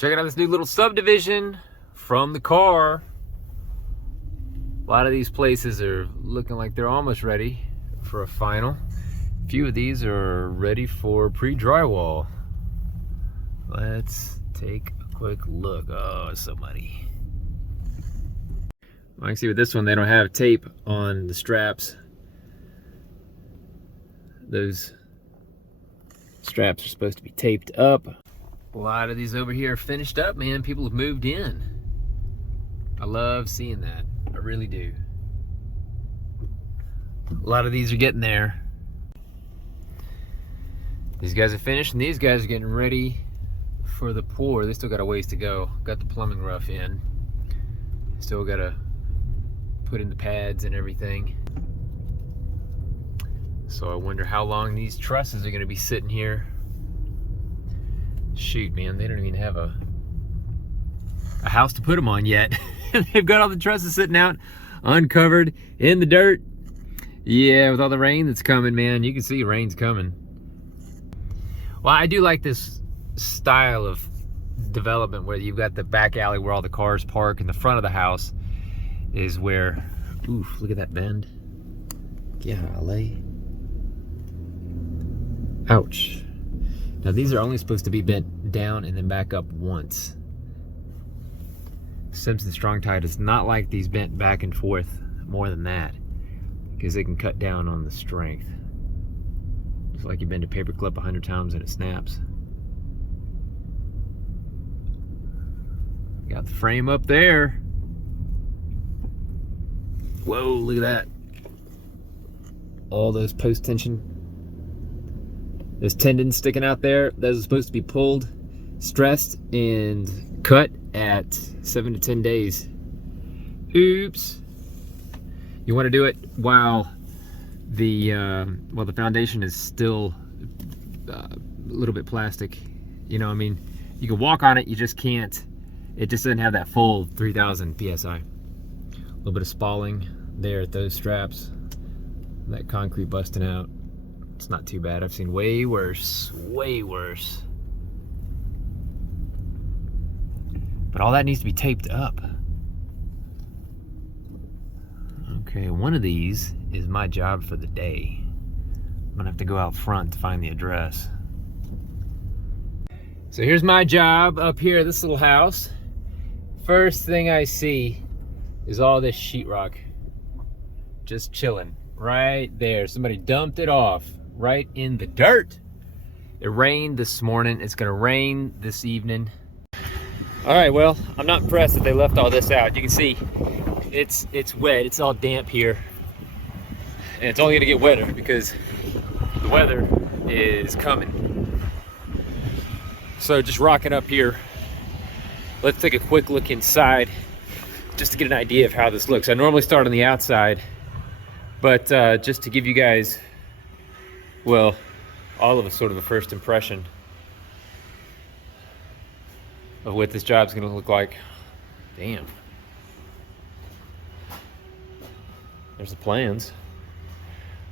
Checking out this new little subdivision from the car. A lot of these places are looking like they're almost ready for a final. A few of these are ready for pre-drywall. Let's take a quick look. Oh, it's so muddy. I can see with this one, they don't have tape on the straps. Those straps are supposed to be taped up. A lot of these over here are finished up, man. People have moved in. I love seeing that. I really do. A lot of these are getting there. These guys are finished, and these guys are getting ready for the pour. They still got a ways to go. Got the plumbing rough in. Still got to put in the pads and everything. So I wonder how long these trusses are going to be sitting here. Shoot, man, they don't even have a house to put them on yet. They've got all the trusses sitting out uncovered in the dirt. Yeah, with all the rain that's coming, man, you can see rain's coming. Well, I do like this style of development where you've got the back alley where all the cars park, and the front of the house is where, oof, look at that bend. Golly. Ouch. Now these are only supposed to be bent down and then back up once. Simpson Strong Tie does not like these bent back and forth more than that, because they can cut down on the strength. It's like you bend a paper clip 100 times and it snaps. Got the frame up there. Whoa, look at that. All those post tension, those tendons sticking out there, those are supposed to be pulled, stressed, and cut at 7 to 10 days. Oops. You want to do it while the foundation is still a little bit plastic. You know, I mean, you can walk on it, you just can't. It just doesn't have that full 3,000 psi. A little bit of spalling there at those straps. That concrete busting out. It's not too bad. I've seen way worse, way worse. But all that needs to be taped up. Okay, one of these is my job for the day. I'm gonna have to go out front to find the address. So here's my job up here at this little house. First thing I see is all this sheetrock just chilling right there. Somebody dumped it off right in the dirt. It rained this morning. It's gonna rain this evening. All right, well, I'm not impressed that they left all this out. You can see it's wet. It's all damp here. And it's only gonna get wetter because the weather is coming. So just rocking up here. Let's take a quick look inside just to get an idea of how this looks. I normally start on the outside, but just to give you guys, well, all of us sort of a first impression of what this job's gonna look like. Damn. There's the plans.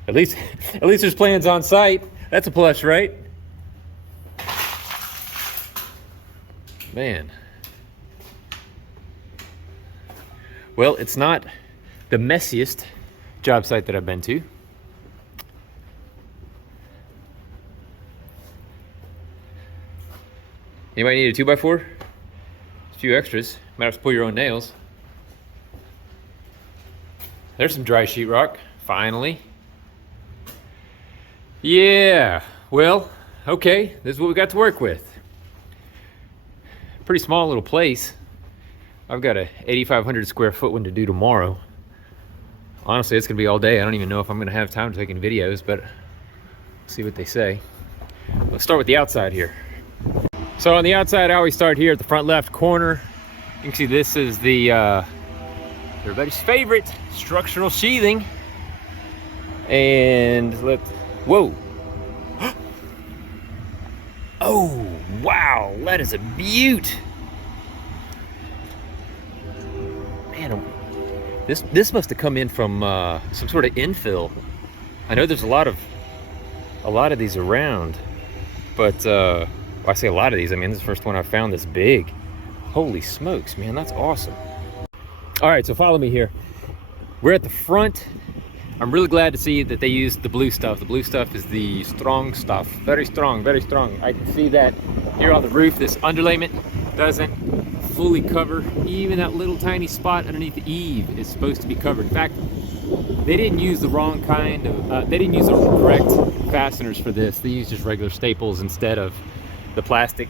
At least there's plans on site. That's a plus, right? Man. Well, it's not the messiest job site that I've been to. Anybody need a 2x4? A few extras. Might have to pull your own nails. There's some dry sheetrock, finally. Yeah, well, okay, this is what we got to work with. Pretty small little place. I've got a 8,500 square foot one to do tomorrow. Honestly, it's gonna be all day. I don't even know if I'm gonna have time to take any videos, but see what they say. Let's start with the outside here. So on the outside, I always start here at the front left corner. You can see this is the everybody's favorite structural sheathing. And whoa. Oh, wow, that is a beaut. Man, this must have come in from some sort of infill. I know there's a lot of these around, but I say a lot of these. I mean, this is the first one I found this big. Holy smokes, man, that's awesome. All right, so follow me here. We're at the front. I'm really glad to see that they used the blue stuff. The blue stuff is the strong stuff. Very strong, very strong. I can see that here on the roof. This underlayment doesn't fully cover. Even that little tiny spot underneath the eave is supposed to be covered. In fact, they didn't use the wrong kind of, they didn't use the correct fasteners for this. They used just regular staples instead of the plastic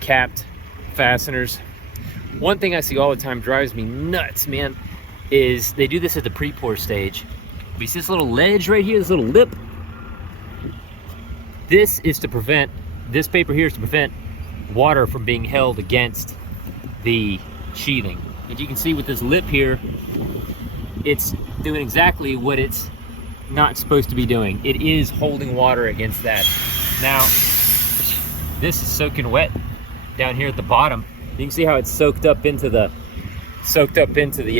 capped fasteners. One thing I see all the time drives me nuts, man, is they do this at the pre-pour stage. You see this little ledge right here, this little lip? This is to prevent, this paper here is to prevent water from being held against the sheathing. And you can see with this lip here, it's doing exactly what it's not supposed to be doing. It is holding water against that. Now, this is soaking wet down here at the bottom. You can see how it's soaked up into the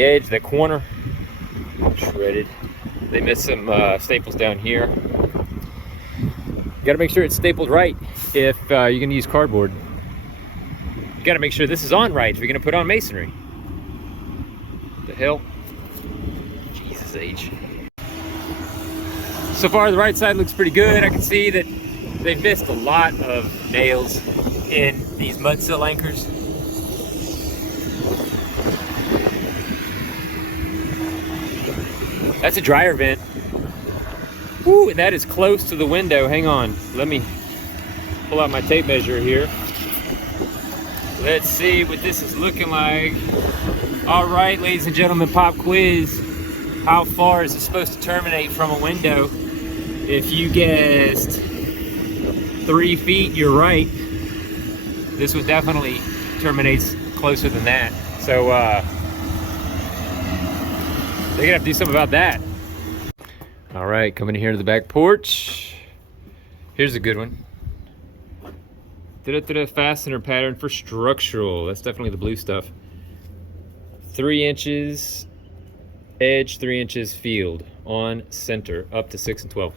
edge, that corner. Shredded. They missed some staples down here. You gotta make sure it's stapled right if you're gonna use cardboard. You gotta make sure this is on right if you're gonna put on masonry. What the hell? Jesus H. So far the right side looks pretty good. I can see that they've missed a lot of nails in these mud sill anchors. That's a dryer vent. Ooh, and that is close to the window. Hang on, let me pull out my tape measure here. Let's see what this is looking like. All right, ladies and gentlemen, pop quiz. How far is it supposed to terminate from a window? If you guessed 3 feet, you're right. This one definitely terminates closer than that. So, they're gonna have to do something about that. All right, coming in here to the back porch. Here's a good one. Fastener pattern for structural. That's definitely the blue stuff. 3 inches edge, 3 inches field on center, up to 6 and 12.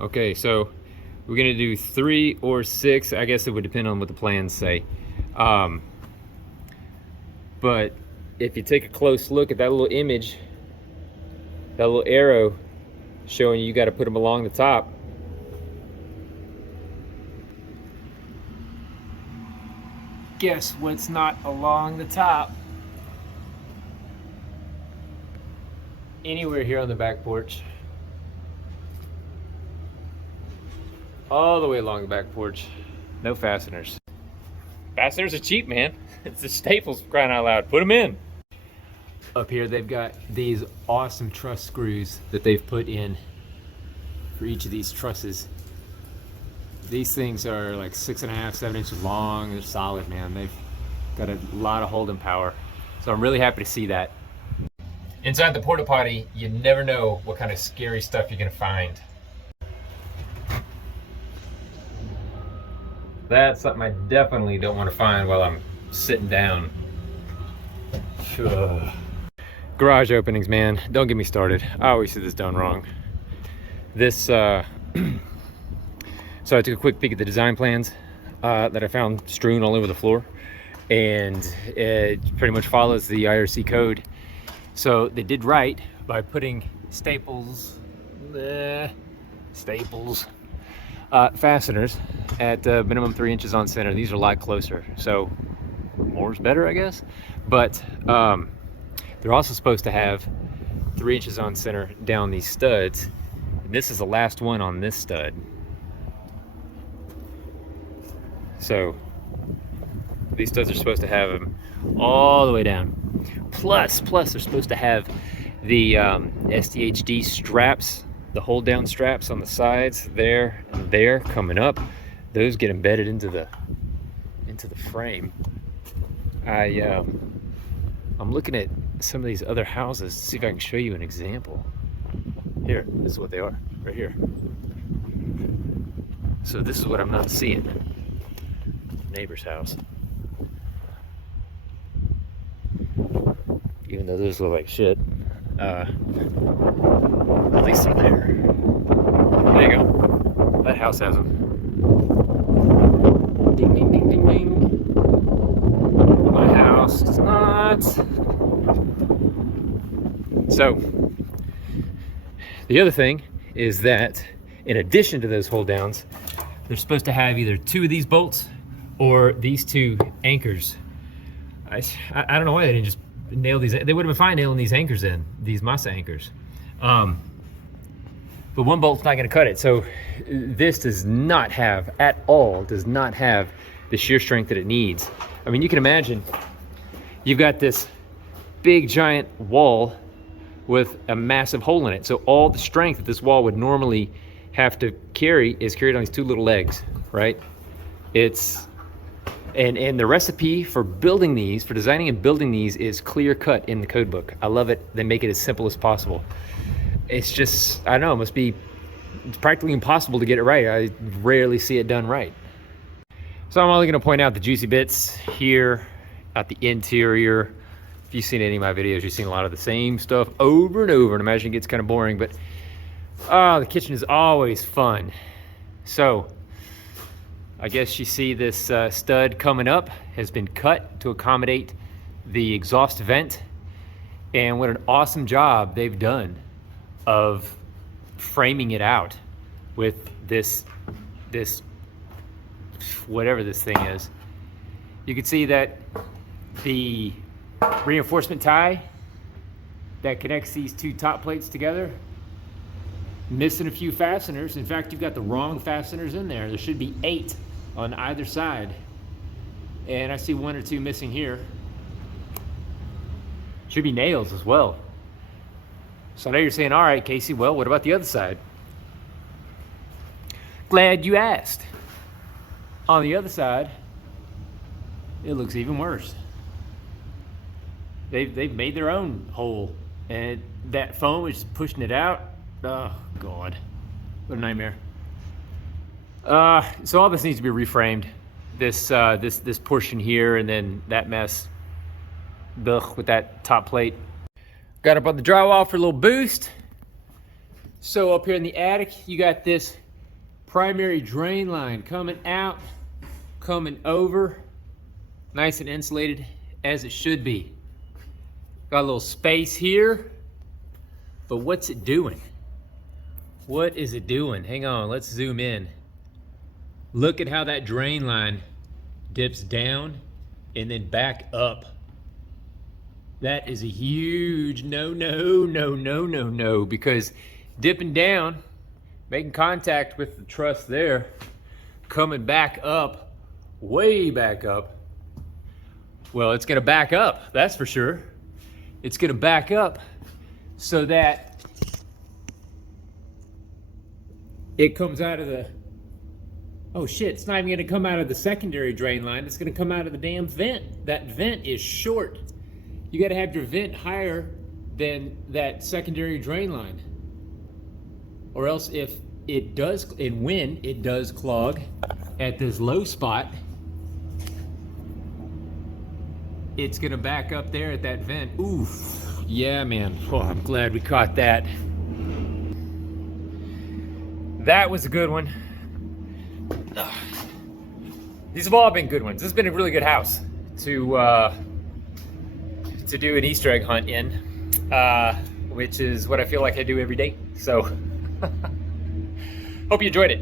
Okay, so we're gonna do 3 or 6. I guess it would depend on what the plans say. But if you take a close look at that little image, that little arrow showing you got to put them along the top. Guess what's not along the top? Anywhere here on the back porch. All the way along the back porch. No fasteners. Fasteners are cheap, man. It's the staples, crying out loud. Put them in. Up here they've got these awesome truss screws that they've put in for each of these trusses. These things are like 6.5, 7 inches long. They're solid, man. They've got a lot of holding power. So I'm really happy to see that. Inside the porta potty, you never know what kind of scary stuff you're gonna find. That's something I definitely don't want to find while I'm sitting down. Ugh. Garage openings, man, don't get me started. I always see this done wrong. This, so I took a quick peek at the design plans that I found strewn all over the floor, and it pretty much follows the IRC code. So they did right by putting fasteners at minimum 3 inches on center. These are a lot closer, so more's better, I guess. But they're also supposed to have 3 inches on center down these studs. And this is the last one on this stud. So these studs are supposed to have them all the way down. Plus they're supposed to have the SDHD straps, the hold down straps on the sides there and there coming up. Those get embedded into the frame. I'm looking at some of these other houses to see if I can show you an example. Here, this is what they are, right here. So this is what I'm not seeing. Neighbor's house. Even though those look like shit, at least they're there. There you go. That house has them. downs. So the other thing is that in addition to those hold downs, they're supposed to have either 2 of these bolts or these 2 anchors. I don't know why they didn't just nail these. They would have been fine nailing these anchors in, these masa anchors. But one bolt's not gonna cut it. So this does not have, at all, does not have the shear strength that it needs. I mean, you can imagine, you've got this big giant wall with a massive hole in it. So all the strength that this wall would normally have to carry is carried on these 2 little legs, right? It's, and the recipe for building these, for designing and building these, is clear cut in the code book. I love it. They make it as simple as possible. It's just, I don't know, it must be, it's practically impossible to get it right. I rarely see it done right. So I'm only gonna point out the juicy bits here at the interior. If you've seen any of my videos, you've seen a lot of the same stuff over and over, and I imagine it gets kind of boring, but the kitchen is always fun. So I guess you see this stud coming up has been cut to accommodate the exhaust vent, and what an awesome job they've done of framing it out with this whatever this thing is. You can see that the reinforcement tie that connects these 2 top plates together, missing a few fasteners. In fact, you've got the wrong fasteners in there. There should be 8 on either side, and I see 1 or 2 missing here. Should be nails as well. So now you're saying, all right, Casey, well, what about the other side? Glad you asked. On the other side, it looks even worse. They've made their own hole, and that foam is pushing it out. Oh God, what a nightmare. So all this needs to be reframed. This portion here, and then that mess, with that top plate. Got up on the drywall for a little boost. So up here in the attic, you got this primary drain line coming out, coming over, nice and insulated as it should be. Got a little space here, but what's it doing? What is it doing? Hang on, let's zoom in. Look at how that drain line dips down and then back up. That is a huge no, because dipping down, making contact with the truss there, coming back up, way back up. Well, it's gonna back up, that's for sure. It's gonna back up so that it comes out of the, oh shit, it's not even gonna come out of the secondary drain line, it's gonna come out of the damn vent. That vent is short. You gotta have your vent higher than that secondary drain line. Or else if it does, and when it does clog at this low spot, it's gonna back up there at that vent. Oof, yeah man, oh, I'm glad we caught that. That was a good one. Ugh. These have all been good ones. This has been a really good house to do an Easter egg hunt in, which is what I feel like I do every day. So, hope you enjoyed it.